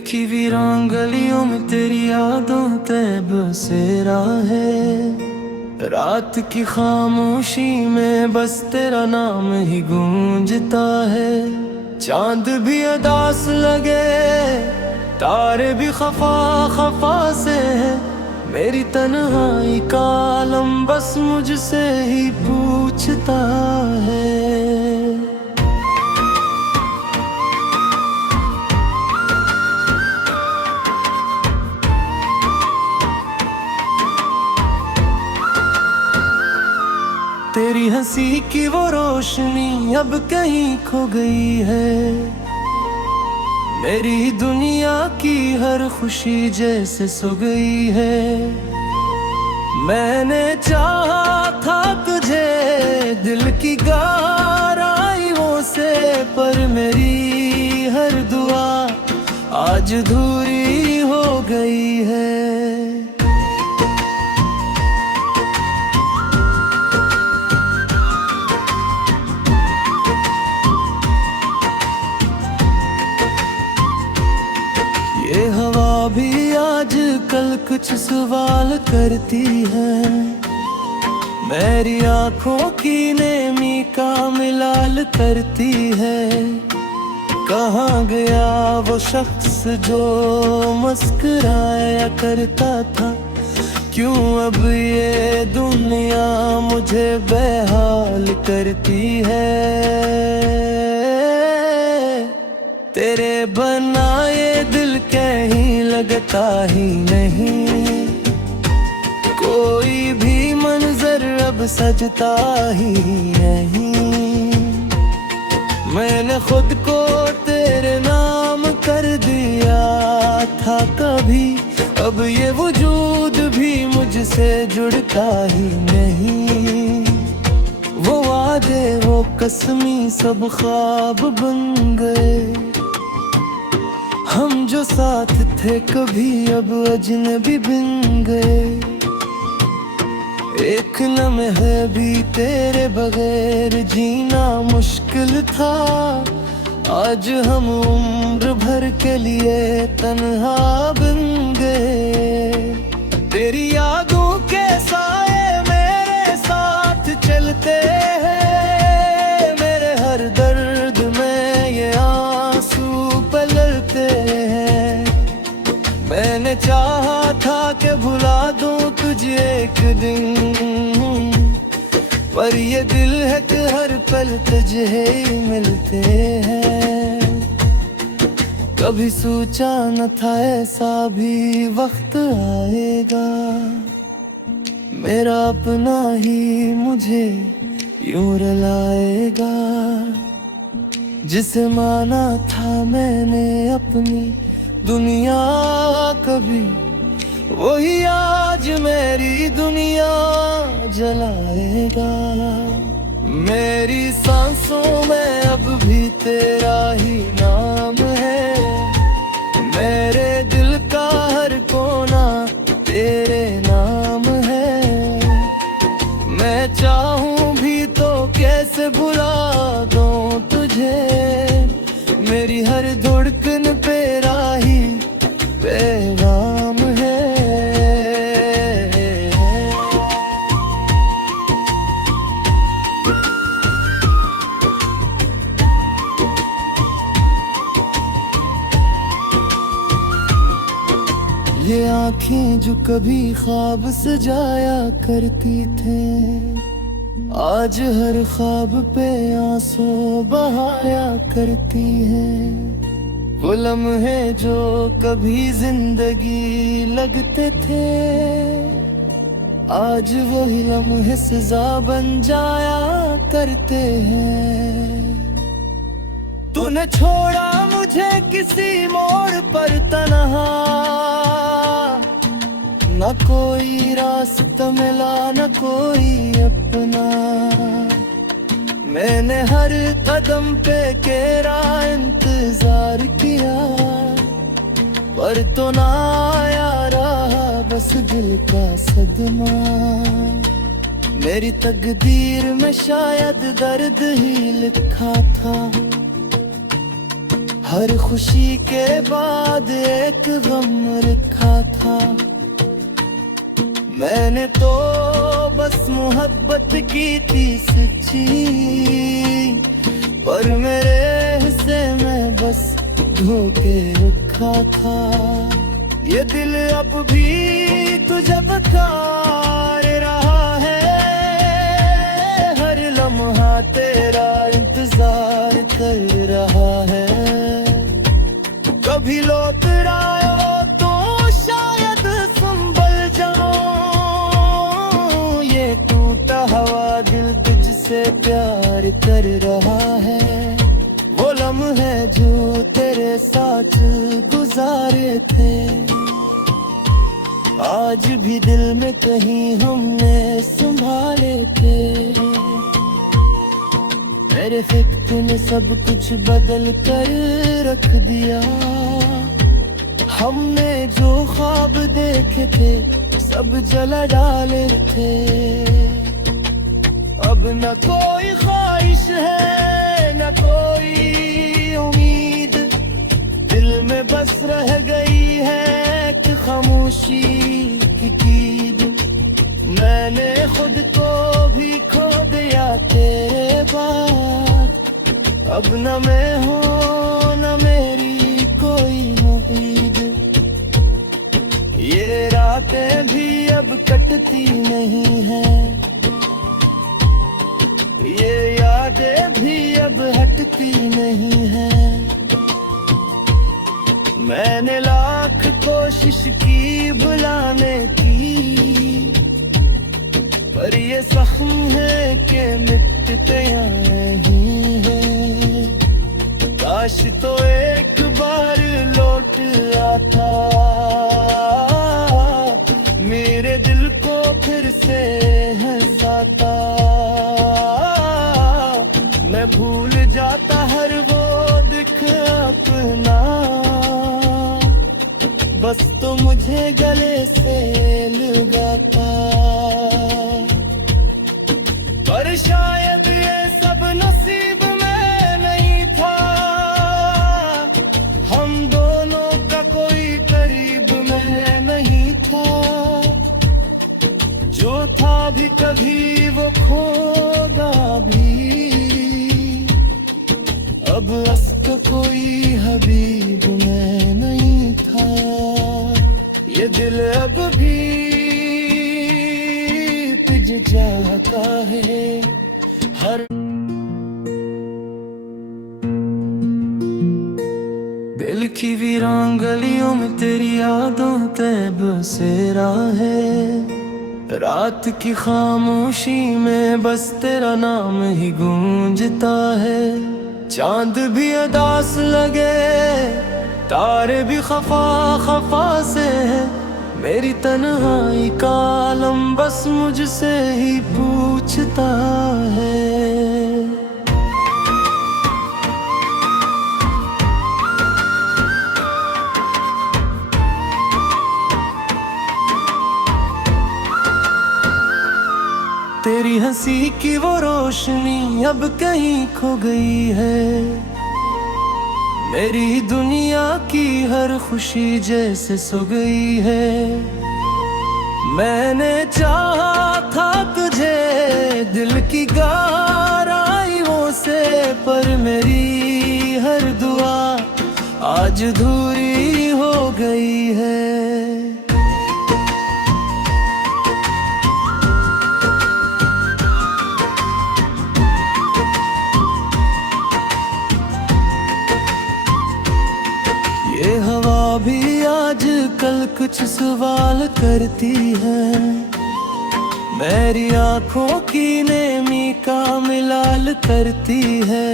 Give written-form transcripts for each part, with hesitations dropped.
देखी वीरान गलियों में तेरी यादों ते बसेरा है। रात की खामोशी में बस तेरा नाम ही गूंजता है। चांद भी अदास लगे, तारे भी खफा खफा से है। मेरी तन्हाई का आलम बस मुझसे ही पूछता है। तेरी हंसी की वो रोशनी अब कहीं खो गई है। मेरी दुनिया की हर खुशी जैसे सो गई है। मैंने चाहा था तुझे दिल की गहराइयों से, पर मेरी हर दुआ आज अधूरी हो गई है। ये हवा भी आज कल कुछ सवाल करती है। मेरी आंखों की नेमी का मिलाल करती है। कहाँ गया वो शख्स जो मुस्कुराया करता था? क्यों अब ये दुनिया मुझे बेहाल करती है? तेरे बनाए दिल कहीं लगता ही नहीं। कोई भी मंजर अब सजता ही नहीं। मैंने खुद को तेरे नाम कर दिया था कभी, अब ये वजूद भी मुझसे जुड़ता ही नहीं। वो वादे वो कसमी सब ख्वाब बन गए। हम जो साथ थे कभी अब अजनबी बन गए। एक लम्हे भी तेरे बगैर जीना मुश्किल था। आज हम उम्र भर के लिए तन्हा बन गए। तेरी यादों के साए मेरे साथ चलते हैं। मेरे हर दर्द में ये आंसू पलते हैं। मैंने चाहा था कि भुला दूं तुझे एक दिन, पर ये दिल है कि हर पल तुझे ही मिलते हैं। कभी सोचा न था ऐसा भी वक्त आएगा। मेरा अपना ही मुझे यूं रुलाएगा। जिसे माना था मैंने अपनी दुनिया कभी, वही आज मेरी दुनिया जलाएगा। मेरी सांसों में अब भी तेरा ही नाम है। मेरे दिल का हर कोना तेरे नाम है। मैं चाहूं भी तो कैसे भुला दूं तुझे। मेरी हर धड़कन पे राही पैगाम है। ये आँखें जो कभी ख्वाब सजाया करती थे, आज हर ख्वाब पे आंसू बहाया करती है। वो लम्हे जो कभी जिंदगी लगते थे, आज वही लम्हे सजा बन जाया करते हैं। तूने छोड़ा मुझे किसी मोड़ पर तन्हा, न कोई रास्ता मिला न कोई अपना। मैंने हर कदम पे तेरा इंतजार किया, पर तो ना आया रहा बस दिल का सदमा। मेरी तकदीर में शायद दर्द ही लिखा था। हर खुशी के बाद एक गम रखा था। मैंने तो बस मोहब्बत की थी सच्ची, पर मेरे हिस्से में बस धोखे रखा था। ये दिल अब भी तुझे पुकार रहा है, हर लम्हा तेरा इंतजार कर रहा है। कभी लौट आयो तो शायद संभल जाऊं, ये टूटा हुआ दिल तुझसे प्यार कर रहा है। वो लम्हे जो तेरे साथ गुजारे थे, आज भी दिल में कहीं हमने संभाले थे। मेरे फिक्र ने सब कुछ बदल कर रख दिया, हमने जो ख्वाब देखे थे सब जला डाले थे। अब न कोई ख्वाहिश है न कोई उम्मीद, दिल में बस रह गई है कि खामोशी की कीद। मैंने खुद को भी खो दिया तेरे बाद, अब न मैं हूँ न मेरी कोई उम्मीद। ये रातें भी अब कटती नहीं है, ये यादें भी अब हटती नहीं है। मैंने लाख कोशिश की भुलाने की, पर ये जख्म है कि मिटते नहीं है। काश तो एक बार लौट आता, मेरे दिल को फिर से हंसाता। मैं भूल जाता हर वो दिख अपना, बस तो मुझे गले से लगाता। पर शायद ये सब नसीब में नहीं था, हम दोनों का कोई करीब में नहीं था। जो था भी कभी वो खोगा भी, अब अस्क कोई हबीब में नहीं था। ये दिल अब भी तुझ जाता है हर। दिल की वीरान गलियों में तेरी यादों ते बसेरा है। रात की खामोशी में बस तेरा नाम ही गूंजता है। चांद भी अदास लगे, तारे भी खफा खफा से है। मेरी तन्हाई का आलम बस मुझसे ही पूछता है। तेरी हंसी की वो रोशनी अब कहीं खो गई है। मेरी दुनिया की हर खुशी जैसे सो गई है। मैंने चाहा था तुझे दिल की गहराइयों से, पर मेरी हर दुआ आज अधूरी हो गई है। ये हवा भी आज कल कुछ सवाल करती है। मेरी आंखों की नेमी का मिलाल करती है।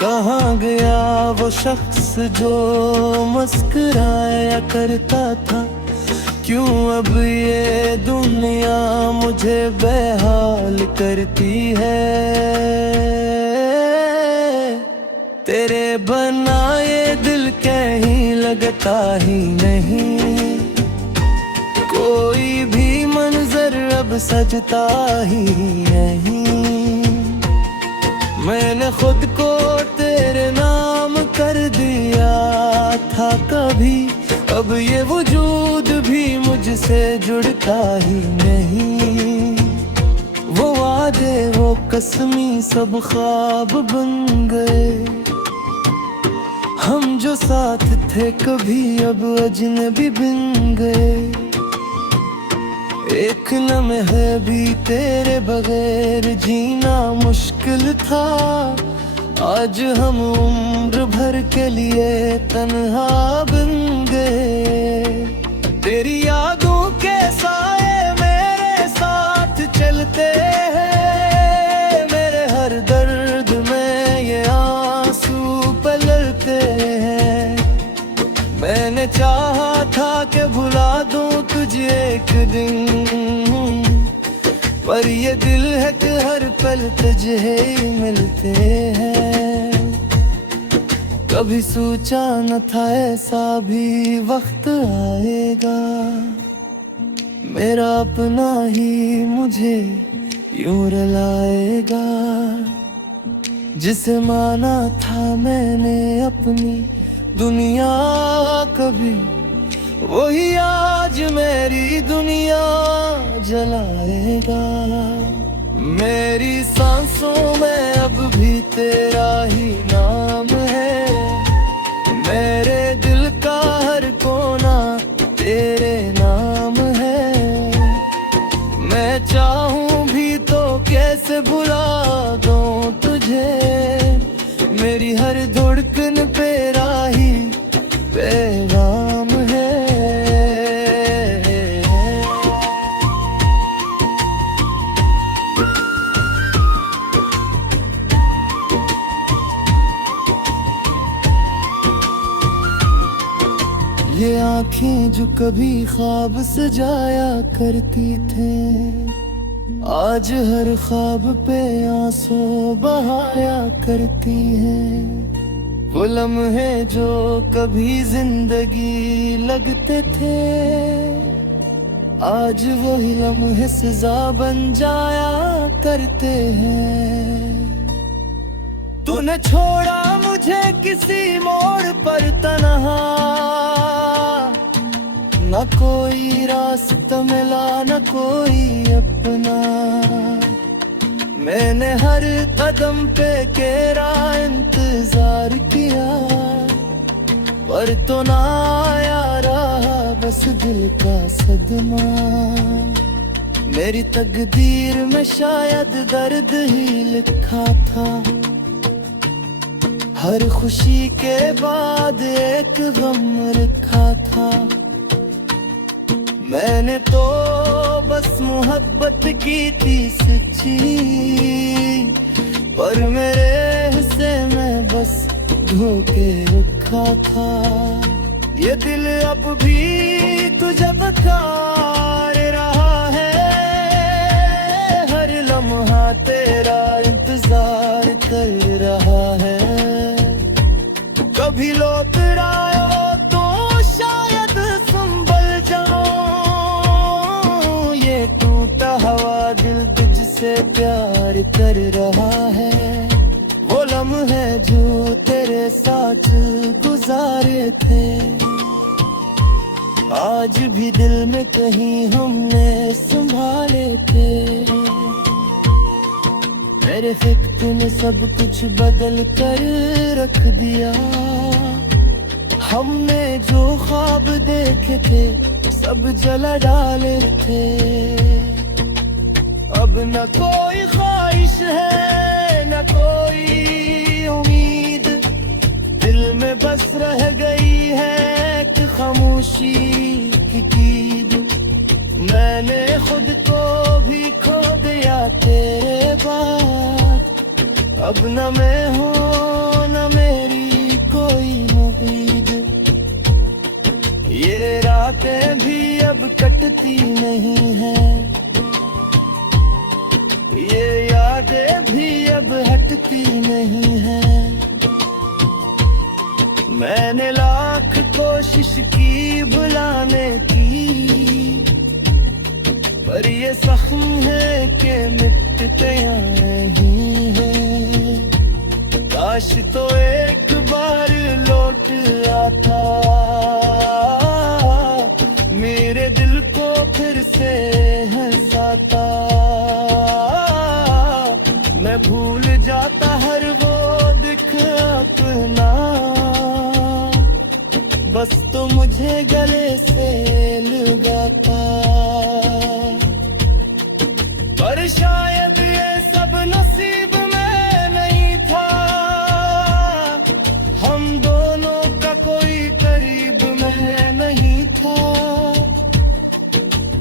कहाँ गया वो शख्स जो मुस्कुराया करता था। क्यों अब ये दुनिया मुझे बेहाल करती है। तेरे बनाए दिल कहीं लगता ही नहीं। कोई भी मंजर अब सजता ही नहीं। मैंने खुद को तेरे नाम कर दिया था कभी, अब ये वजूद भी मुझसे जुड़ता ही नहीं। वो वादे वो कसमी सब ख्वाब बन गए, हम जो साथ थे कभी अब अजनबी बन गए। एक लम्हे भी तेरे बगैर जीना मुश्किल था, आज हम उम्र भर के लिए तन्हा बन गए। तेरी यादों के साए मेरे साथ चलते हैं, मेरे हर दर्द में ये आंसू पलते हैं। मैंने चाहा था कि भुला दूं तुझे एक दिन, पर ये दिल है कि हर पल तुझे ही मिलते हैं। कभी सोचा न था ऐसा भी वक्त आएगा, मेरा अपना ही मुझे यूं रुलाएगा। जिसे माना था मैंने अपनी दुनिया कभी, वही आज मेरी दुनिया जलाएगा। मेरी सांसों में अब भी तेरा ही नाम है, मेरे दिल का हर कोना तेरे नाम है। मैं चाहूं भी तो कैसे भुला दूं तुझे, मेरी हर धड़कन पे राही पैगाम है। ये आँखें जो कभी ख्वाब सजाया करती थे, आज हर ख्वाब पे आंसू बहाया करती है। वो लम्हे जो कभी जिंदगी लगते थे, आज वही लम्हे सजा बन जाया करते हैं। तूने छोड़ा मुझे किसी मोड़ पर तन्हा, न कोई रास्ता मिला न कोई अपना। मैंने हर कदम पे तेरा इंतजार किया, पर तो ना आया रहा बस दिल का सदमा। मेरी तकदीर में शायद दर्द ही लिखा था, हर खुशी के बाद एक गम रखा था। मैंने तो बस मोहब्बत की थी सच्ची, पर मेरे हिस्से में बस धोखे रखा था। ये दिल अब भी तुझे पुकार रहा है, हर लम्हा तेरा इंतजार कर रहा है। कभी लौट आयो तो शायद संभल जाऊं, ये टूटा हुआ दिल तुझसे प्यार कर रहा है। वो लम्हे जो तेरे साथ गुजारे थे, आज भी दिल में कहीं हमने संभाले थे। मेरे फिक्र ने सब कुछ बदल कर रख दिया, हमने जो ख्वाब देखे थे सब जला डाले थे। अब न कोई ख्वाहिश है न कोई उम्मीद, दिल में बस रह गई है एक खामोशी की कीद। मैंने खुद को भी खो दिया तेरे बाद, अब न मैं हूँ न मेरी कोई उम्मीद। ये रातें भी अब कटती नहीं है, ये यादें भी अब हटती नहीं है। मैंने लाख कोशिश की भुलाने की, पर ये जख्म है कि मिटते नहीं है। काश तो एक बार प्यार लौट आता, मेरे दिल को फिर से हंसाता। मैं भूल जाता हर वो दिख अपना, बस तो मुझे गले से लगाता। पर शायद ये सब नसीब में नहीं था, हम दोनों का कोई करीब में नहीं था।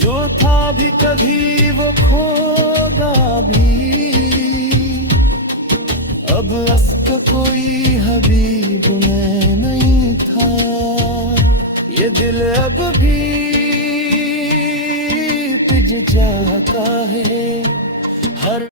जो था भी कभी वो खोगा भी, अब अस्क कोई हबीब में नहीं था। ये दिल अब भी पिघल जाता है हर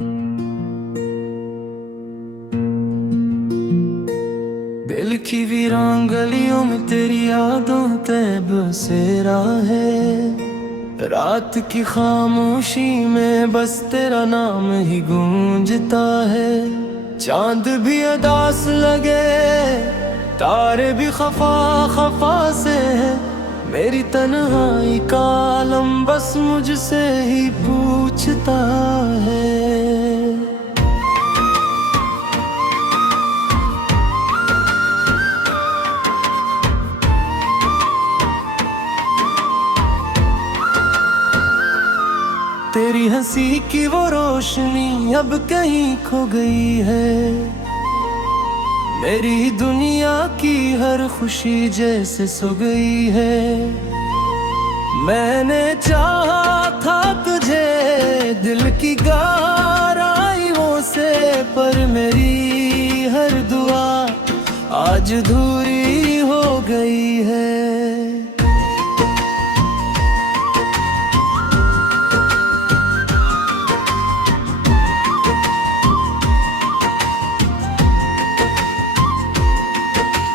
दिल की वीरान गलियों में तेरी यादों तैब बसेरा है। रात की खामोशी में बस तेरा नाम ही गूंजता है। चांद भी अदास लगे, तारे भी खफा खफा से है। मेरी तन्हाई का आलम बस मुझसे ही पूछता है। तेरी हंसी की वो रोशनी अब कहीं खो गई है। मेरी दुनिया की हर खुशी जैसे सो गई है। मैंने चाहा था तुझे दिल की गहराइयों से, पर मेरी हर दुआ आज अधूरी हो गई है।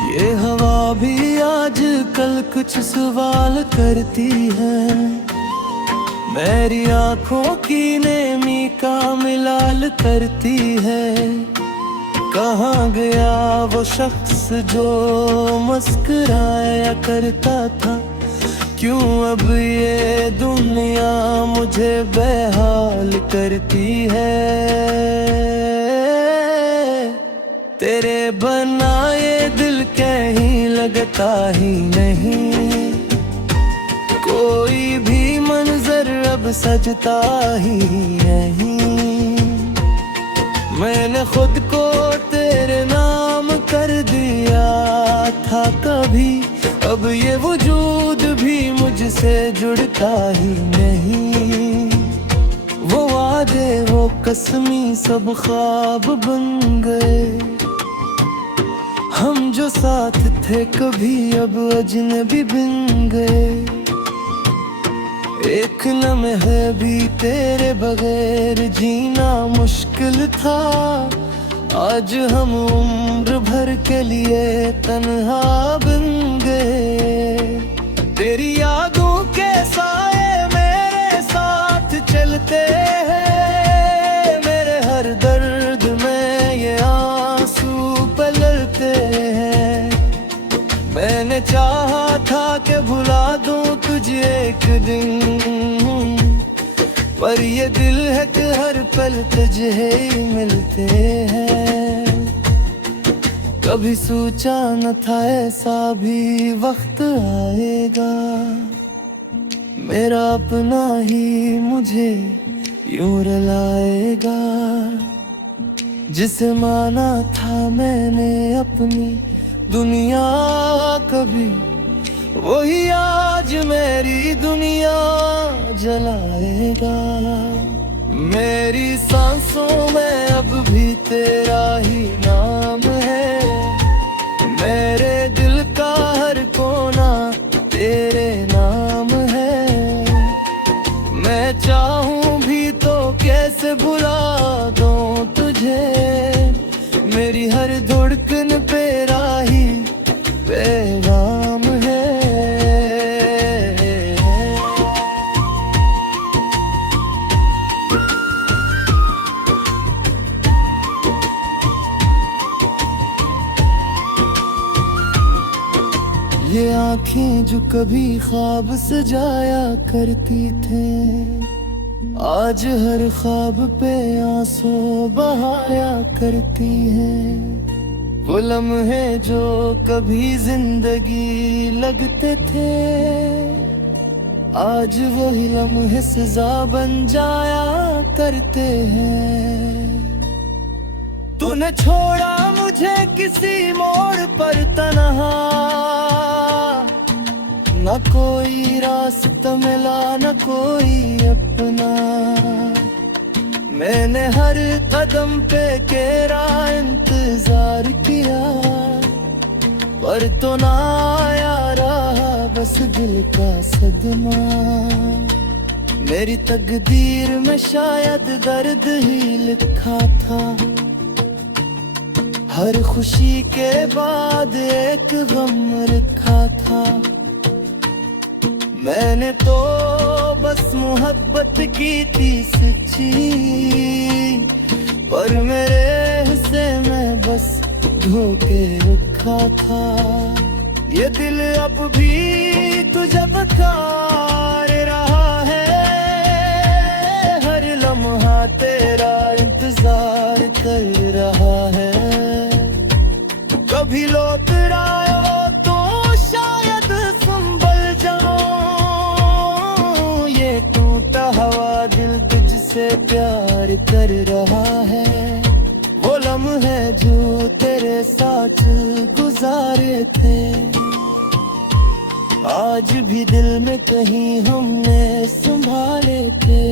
ये हवा भी आज कल कुछ सवाल करती है। मेरी आंखों की नेमी का मिलाल करती है। कहाँ गया वो शख्स जो मुस्कुराया करता था। क्यों अब ये दुनिया मुझे बेहाल करती है। तेरे बनाए दिल कहीं लगता ही नहीं। कोई भी मंजर अब सजता ही नहीं। मैंने खुद को तेरे नाम कर दिया था कभी, अब ये वजूद भी मुझसे जुड़ता ही नहीं। वो वादे वो कसमी सब ख्वाब बन गए। हम जो साथ थे कभी अब अजनबी बन गए। एक लम्हे भी तेरे बगैर जीना मुश्किल था। आज हम उम्र भर के लिए तन्हा बन गए। तेरी यादों के साए मेरे साथ चलते हैं। मेरे हर दर्द में ये आंसू पलते हैं। मैंने चाहा था कि भुला दूं तुझे एक दिन, पर ये दिल है कि हर पल तुझे ही मिलते हैं। कभी सोचा न था ऐसा भी वक्त आएगा। मेरा अपना ही मुझे यूं रुलाएगा। जिसे माना था मैंने अपनी दुनिया कभी, वही आज मेरी दुनिया जलाएगा। मेरी सांसों में अब भी तेरा ही नाम है। मेरे दिल का हर कोना तेरे नाम है। मैं चाहूं भी तो कैसे भुला दूं तुझे। मेरी हर धड़कन पे राही पैगाम है। ये आंखें जो कभी ख्वाब सजाया करती थे, आज हर ख्वाब पे आंसू बहाया करती हैं। वो लम्हे जो कभी जिंदगी लगते थे, आज वही लम्हे सजा बन जाया करते हैं। तूने छोड़ा मुझे किसी मोड़ पर तन्हा, न कोई रास्ता मिला न कोई अपना। मैंने हर कदम पे तेरा इंतजार किया, पर तो ना आया रहा बस दिल का सदमा। मेरी तकदीर में शायद दर्द ही लिखा था, हर खुशी के बाद एक गम रखा था। मैंने तो बस मोहब्बत की थी सच्ची, पर मेरे हिस्से में बस धोखे रखा था। ये दिल अब भी तुझे पुकार रहा है, हर लम्हा तेरा इंतजार कर रहा है। कभी लौट आयो तो शायद संभल जाऊं, ये टूटा हुआ दिल तुझसे प्यार कर रहा है। वो लम्हे जो तेरे साथ गुजारे थे, आज भी दिल में कहीं हमने संभाले थे।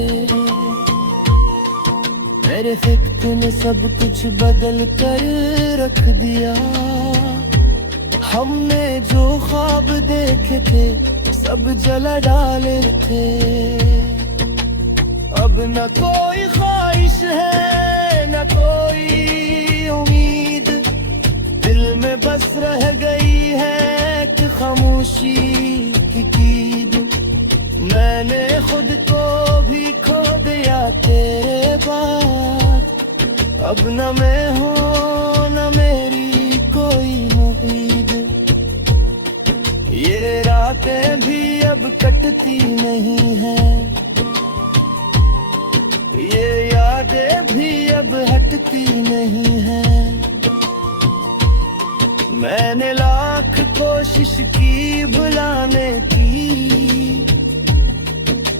मेरे वक्त ने सब कुछ बदल कर रख दिया, हमने जो ख्वाब देखे थे सब जला डाले थे। अब न कोई ख्वाहिश है न कोई उम्मीद, दिल में बस रह गई है एक खामोशी की कीद। मैंने खुद को भी खो दिया तेरे बाद, अब न मैं हूँ न मेरी कोई उम्मीद। ये रातें भी अब कटती नहीं है, ये यादें भी अब हटती नहीं है। मैंने लाख कोशिश की भुलाने की,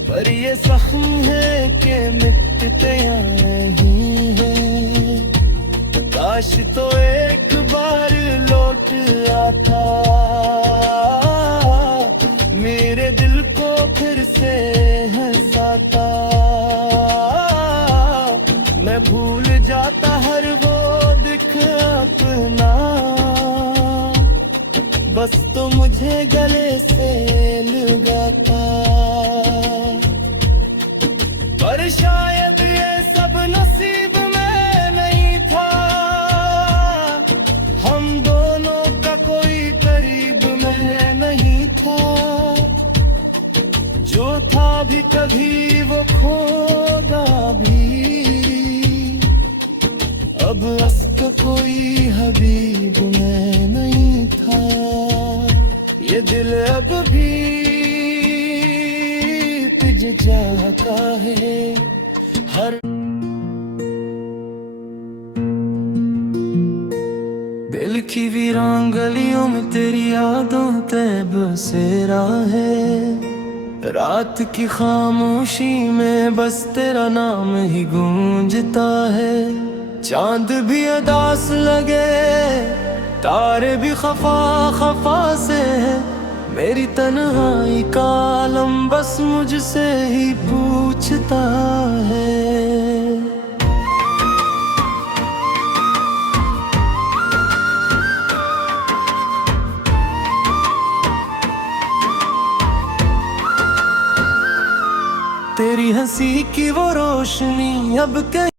पर ये जख्म है कि मिटते नहीं है। काश तो एक बार लौट आता, मेरे दिल को फिर से हंसाता। मैं भूल जाता हर वो दिख अपना, बस तो मुझे गले से लगाता। पर शायद ये सब नसीब में नहीं था, हम दोनों का कोई करीब में नहीं था। जो था भी कभी वो खोगा भी, अब उसका कोई हबीब में नहीं था। ये दिल अब भी तुझे चाहता है हर। दिल की वीरान गलियों में तेरी यादों ते बसेरा है, रात की खामोशी में बस तेरा नाम ही गूंजता है। चांद भी उदास लगे, तारे भी खफा खफा से है, मेरी तन्हाई का आलम बस मुझसे ही पूछता है। तेरी हंसी की वो रोशनी अब कहीं